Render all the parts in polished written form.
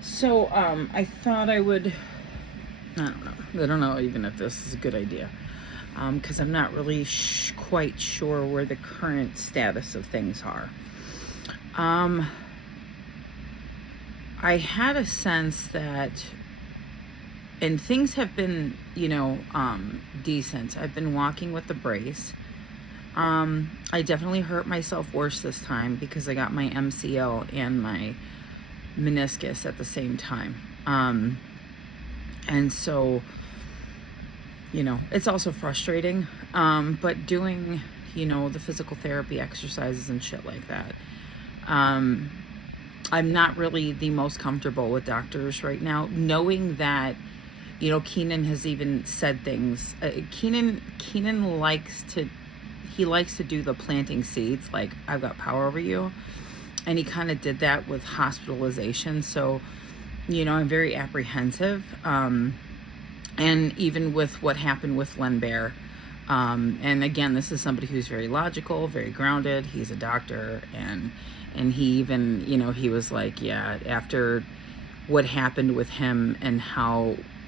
So, I thought I would, I don't know. I don't know even if this is a good idea. Because I'm not really quite sure where the current status of things are. Um, I had a sense that, and things have been, decent. I've been walking with the brace. I definitely hurt myself worse this time because I got my MCL and my meniscus at the same time. And so, it's also frustrating. But doing, the physical therapy exercises and shit like that. Um, I'm not really the most comfortable with doctors right now, knowing that, Keenan has even said things. Keenan likes to do the planting seeds, like, I've got power over you. And he kind of did that with hospitalization. So, I'm very apprehensive. And even with what happened with Len Bear. And again, this is somebody who's very logical, very grounded. He's a doctor. And he even, he was like, yeah, after what happened with him and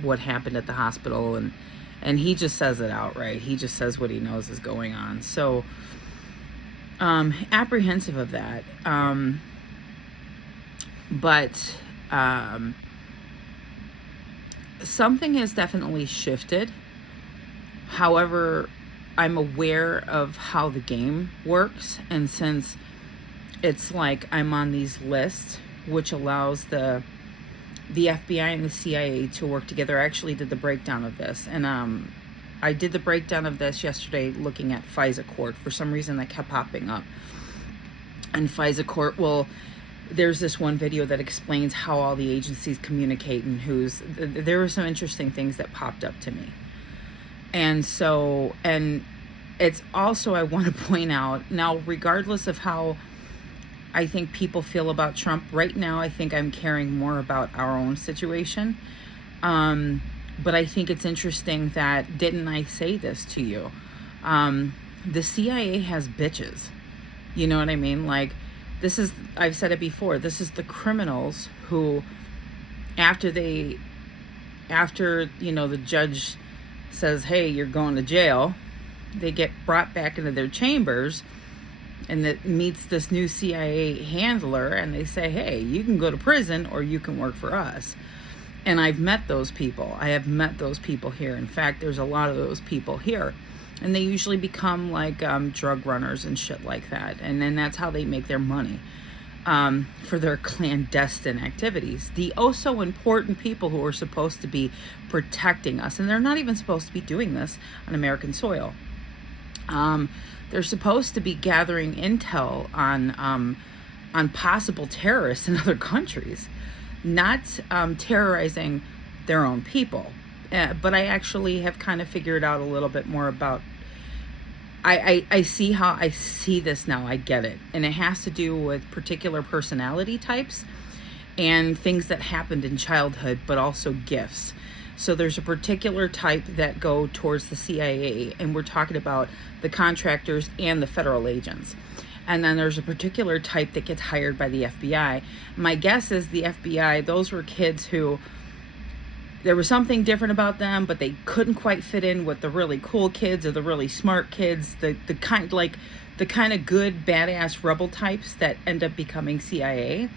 what happened at the hospital, and he just says it outright. He just says what he knows is going on. So, apprehensive of that. But something has definitely shifted. However, I'm aware of how the game works, and since it's like I'm on these lists, which allows the FBI and the CIA to work together. I actually did the breakdown of this, and I did the breakdown of this yesterday looking at FISA court. For some reason that kept popping up. And FISA court, well, there's this one video that explains how all the agencies communicate and there were some interesting things that popped up to me. And so, and it's also, I want to point out, now, regardless of how I think people feel about Trump, right now, I think I'm caring more about our own situation. But I think it's interesting that, didn't I say this to you? The CIA has bitches. You know what I mean? Like, I've said it before, this is the criminals who, after the judge says, hey, you're going to jail, they get brought back into their chambers, and that meets this new CIA handler, and they say, hey, you can go to prison or you can work for us. And I've met those people. I have met those people here. In fact, there's a lot of those people here. And they usually become like drug runners and shit like that. And then that's how they make their money for their clandestine activities. The oh so important people who are supposed to be protecting us. And they're not even supposed to be doing this on American soil. They're supposed to be gathering intel on possible terrorists in other countries, not terrorizing their own people. But I actually have kind of figured out a little bit more about. I see how I see this now. I get it, and it has to do with particular personality types and things that happened in childhood, but also gifts. So there's a particular type that go towards the CIA, and we're talking about the contractors and the federal agents. And then there's a particular type that gets hired by the FBI. My guess is the FBI, those were kids who, there was something different about them, but they couldn't quite fit in with the really cool kids or the really smart kids, the kind of good badass rebel types that end up becoming CIA.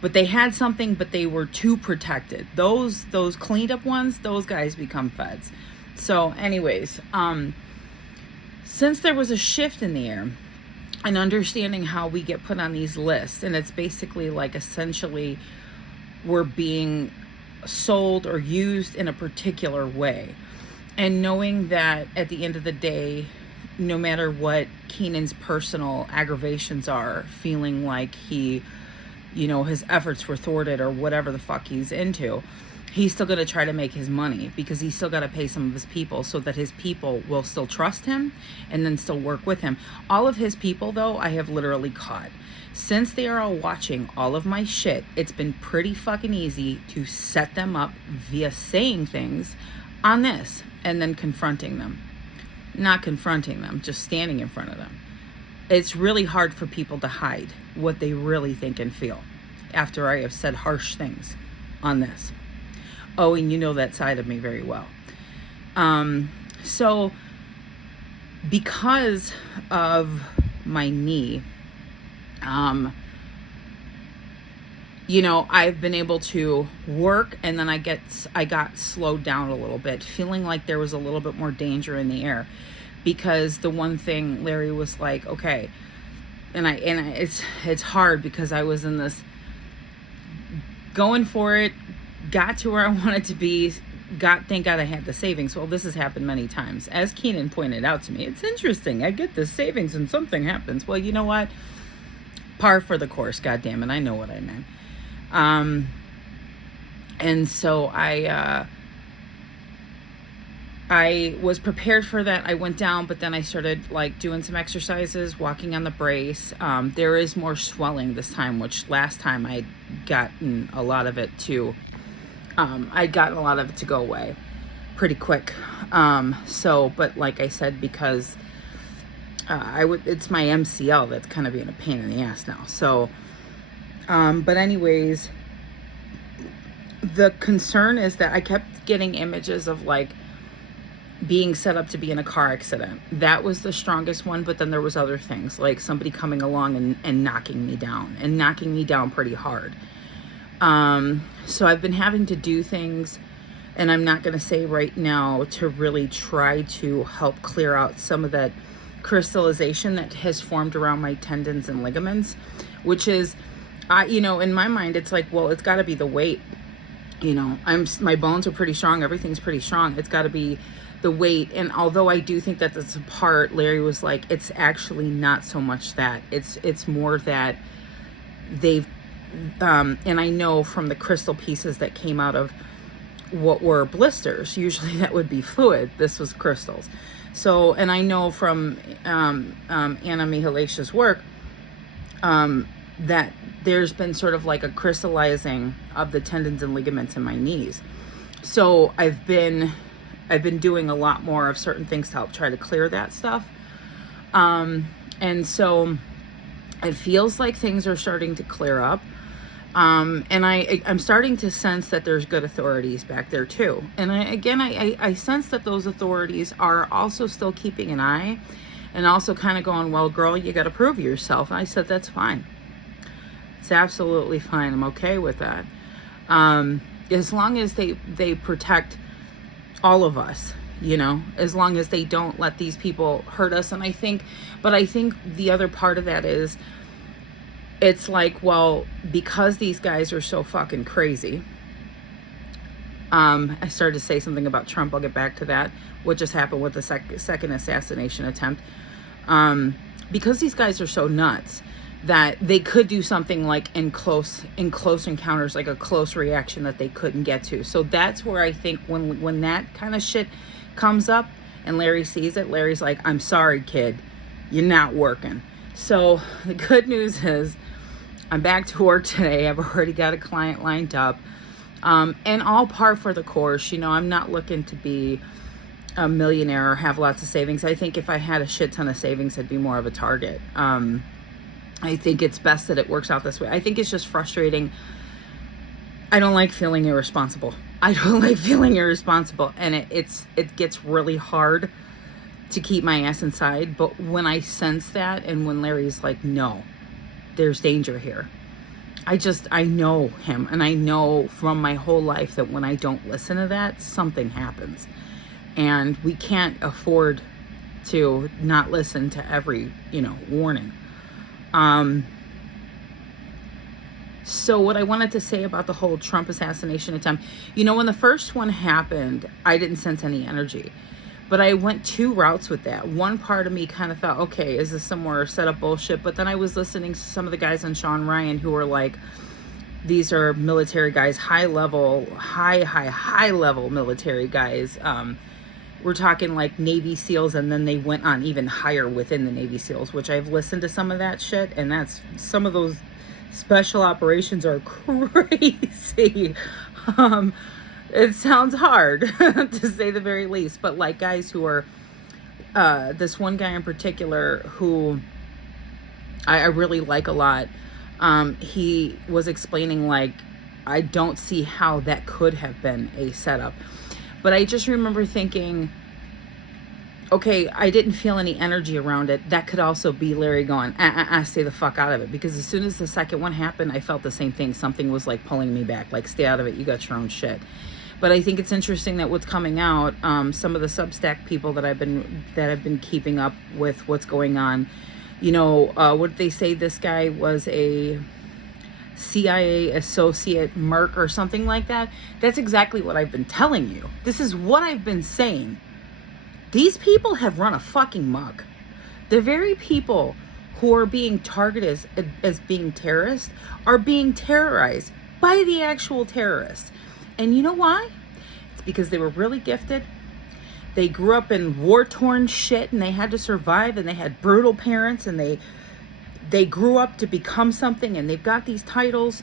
But they had something, but they were too protected. Those cleaned up ones, those guys become feds. So anyways, since there was a shift in the air and understanding how we get put on these lists, and it's basically like essentially we're being sold or used in a particular way, and knowing that at the end of the day, no matter what Keenan's personal aggravations are, feeling like he, his efforts were thwarted or whatever the fuck he's into, he's still going to try to make his money because he's still got to pay some of his people so that his people will still trust him and then still work with him. All of his people, though, I have literally caught. Since they are all watching all of my shit, it's been pretty fucking easy to set them up via saying things on this and then confronting them. Not confronting them, just standing in front of them. It's really hard for people to hide what they really think and feel. after I have said harsh things on this. Oh, and you know that side of me very well. So because of my knee, I've been able to work, and then I got slowed down a little bit, feeling like there was a little bit more danger in the air, because the one thing Larry was like, okay, it's hard because I was in this going for it, got to where I wanted to be, thank God I had the savings. Well, this has happened many times. As Keenan pointed out to me, it's interesting. I get the savings and something happens. Well, you know what? Par for the course, goddammit. I know what I meant. And so I was prepared for that. I went down, but then I started like doing some exercises, walking on the brace. There is more swelling this time, which last time I'd gotten a lot of it to go away pretty quick. But like I said, because it's my MCL that's kind of being a pain in the ass now. So, but anyways, the concern is that I kept getting images of like being set up to be in a car accident. That was the strongest one, but then there was other things like somebody coming along and knocking me down pretty hard. So I've been having to do things, and I'm not going to say right now, to really try to help clear out some of that crystallization that has formed around my tendons and ligaments, which is, in my mind, it's like, well, it's got to be the weight. My bones are pretty strong. Everything's pretty strong. It's got to be the weight. And although I do think that that's a part, Larry was like, it's actually not so much that. It's more that they've, and I know from the crystal pieces that came out of what were blisters, usually that would be fluid. This was crystals. So, and I know from Anna Mihalaish's work that there's been sort of like a crystallizing of the tendons and ligaments in my knees. So I've been doing a lot more of certain things to help try to clear that stuff. And so it feels like things are starting to clear up. And I'm starting to sense that there's good authorities back there too. And I sense that those authorities are also still keeping an eye and also kind of going, well, girl, you got to prove yourself. And I said, that's fine. It's absolutely fine. I'm okay with that. As long as they protect all of us, as long as they don't let these people hurt us. And I think the other part of that is, it's like, well, because these guys are so fucking crazy. I started to say something about Trump. I'll get back to that. What just happened with the second assassination attempt. Because these guys are so nuts that they could do something like in close encounters, like a close reaction that they couldn't get to. So that's where I think when that kind of shit comes up and Larry sees it, Larry's like, I'm sorry, kid, you're not working. So the good news is I'm back to work today. I've already got a client lined up, and all par for the course. I'm not looking to be a millionaire or have lots of savings. I think if I had a shit ton of savings, I'd be more of a target. I think it's best that it works out this way. I think it's just frustrating. I don't like feeling irresponsible. And it gets really hard to keep my ass inside. But when I sense that, and when Larry's like, no, there's danger here, I know him, and I know from my whole life that when I don't listen to that, something happens. And we can't afford to not listen to every, warning. So what I wanted to say about the whole Trump assassination attempt, when the first one happened, I didn't sense any energy. But I went two routes with that. One part of me kind of thought, okay, is this some more set up bullshit? But then I was listening to some of the guys on Sean Ryan who were like, these are military guys, high level military guys. We're talking like Navy SEALs, and then they went on even higher within the Navy SEALs, which I've listened to some of that shit, and that's, some of those special operations are crazy. It sounds hard to say the very least, but like guys who are, this one guy in particular who I really like a lot, he was explaining, like, I don't see how that could have been a setup. But I just remember thinking, okay, I didn't feel any energy around it. That could also be Larry going, stay the fuck out of it. Because as soon as the second one happened, I felt the same thing. Something was like pulling me back, like, stay out of it. You got your own shit. But I think it's interesting that what's coming out, some of the Substack people that I've been keeping up with what's going on, what did they say? This guy was a CIA associate merc or something like that. That's exactly what I've been telling you. This is what I've been saying. These people have run a fucking muck. The very people who are being targeted as being terrorists are being terrorized by the actual terrorists. And you know why? It's because they were really gifted. They grew up in war-torn shit and they had to survive, and they had brutal parents, and they grew up to become something, and they've got these titles,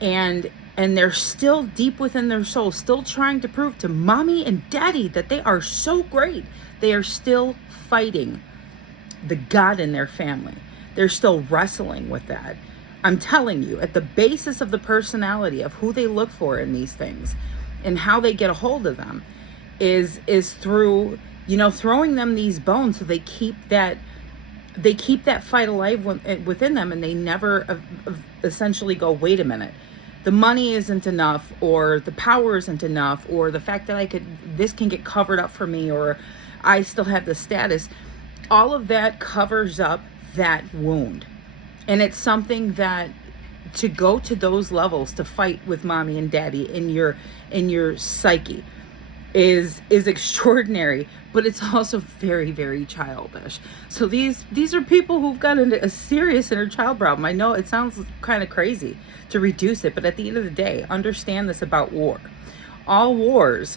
and they're still deep within their soul, still trying to prove to mommy and daddy that they are so great. They are still fighting the God in their family. They're still wrestling with that. I'm telling you, at the basis of the personality of who they look for in these things and how they get a hold of them is through, throwing them these bones so they keep that fight alive within them, and they never essentially go, wait a minute, the money isn't enough, or the power isn't enough, or the fact that this can get covered up for me, or I still have the status. All of that covers up that wound. And it's something that, to go to those levels, to fight with mommy and daddy in your psyche is extraordinary, but it's also very, very childish. So these are people who've got a serious inner child problem. I know it sounds kind of crazy to reduce it, but at the end of the day, understand this about war. All wars,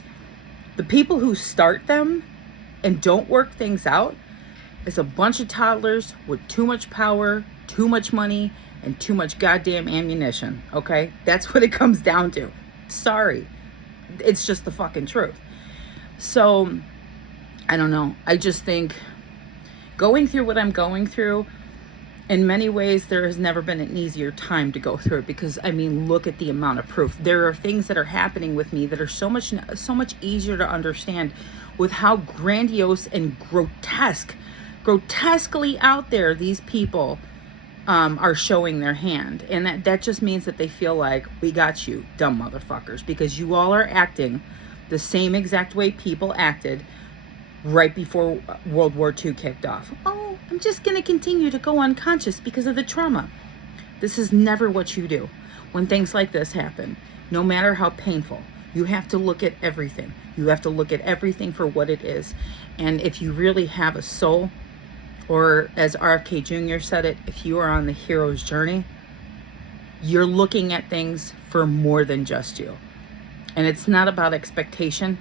the people who start them and don't work things out is a bunch of toddlers with too much power, too much money, and too much goddamn ammunition, okay? That's what it comes down to. Sorry. It's just the fucking truth. So, I don't know. I just think going through what I'm going through, in many ways, there has never been an easier time to go through it, because, look at the amount of proof. There are things that are happening with me that are so much easier to understand, with how grandiose and grotesquely out there these people are showing their hand. And that just means that they feel like, we got you, dumb motherfuckers, because you all are acting the same exact way people acted right before World War II kicked off. Oh, I'm just going to continue to go unconscious because of the trauma. This is never what you do. When things like this happen, no matter how painful, you have to look at everything. You have to look at everything for what it is. And if you really have a soul, or as RFK Jr. said it, if you are on the hero's journey, you're looking at things for more than just you. And it's not about expectation.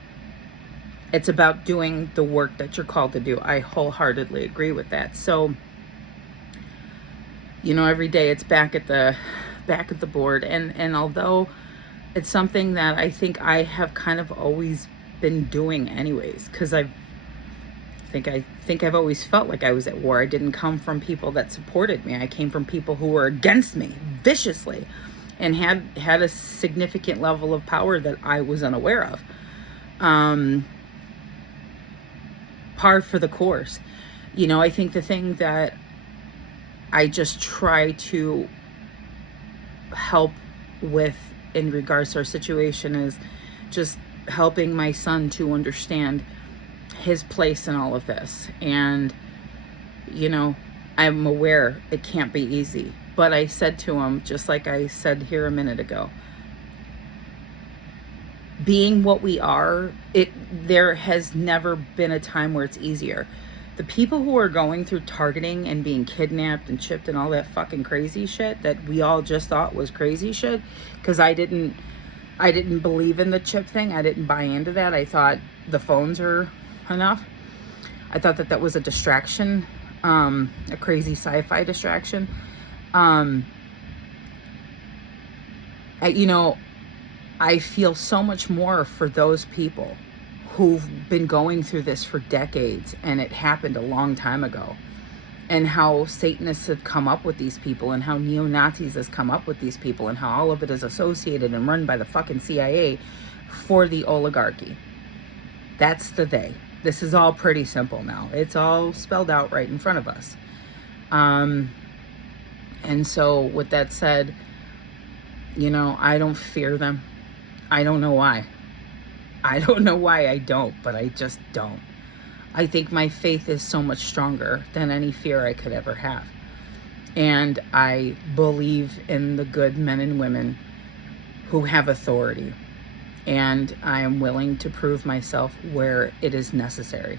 It's about doing the work that you're called to do. I wholeheartedly agree with that. So, every day it's back at the board. And although it's something that I think I have kind of always been doing anyways, because I think I've always felt like I was at war. I didn't come from people that supported me. I came from people who were against me viciously, and had a significant level of power that I was unaware of. Par for the course. I think the thing that I just try to help with in regards to our situation is just helping my son to understand his place in all of this. And, I'm aware it can't be easy. But I said to him, just like I said here a minute ago, being what we are, there has never been a time where it's easier. The people who are going through targeting and being kidnapped and chipped and all that fucking crazy shit that we all just thought was crazy shit, because I didn't believe in the chip thing. I didn't buy into that. I thought the phones are enough. I thought that was a distraction, a crazy sci-fi distraction. I feel so much more for those people who've been going through this for decades, and it happened a long time ago. and how Satanists have come up with these people, and how neo-Nazis has come up with these people, and how all of it is associated and run by the fucking CIA for the oligarchy. That's the they. This is all pretty simple now. It's all spelled out right in front of us. And so with that said, I don't fear them. I don't know why. I don't know why I don't, but I just don't. I think my faith is so much stronger than any fear I could ever have. And I believe in the good men and women who have authority. And I am willing to prove myself where it is necessary.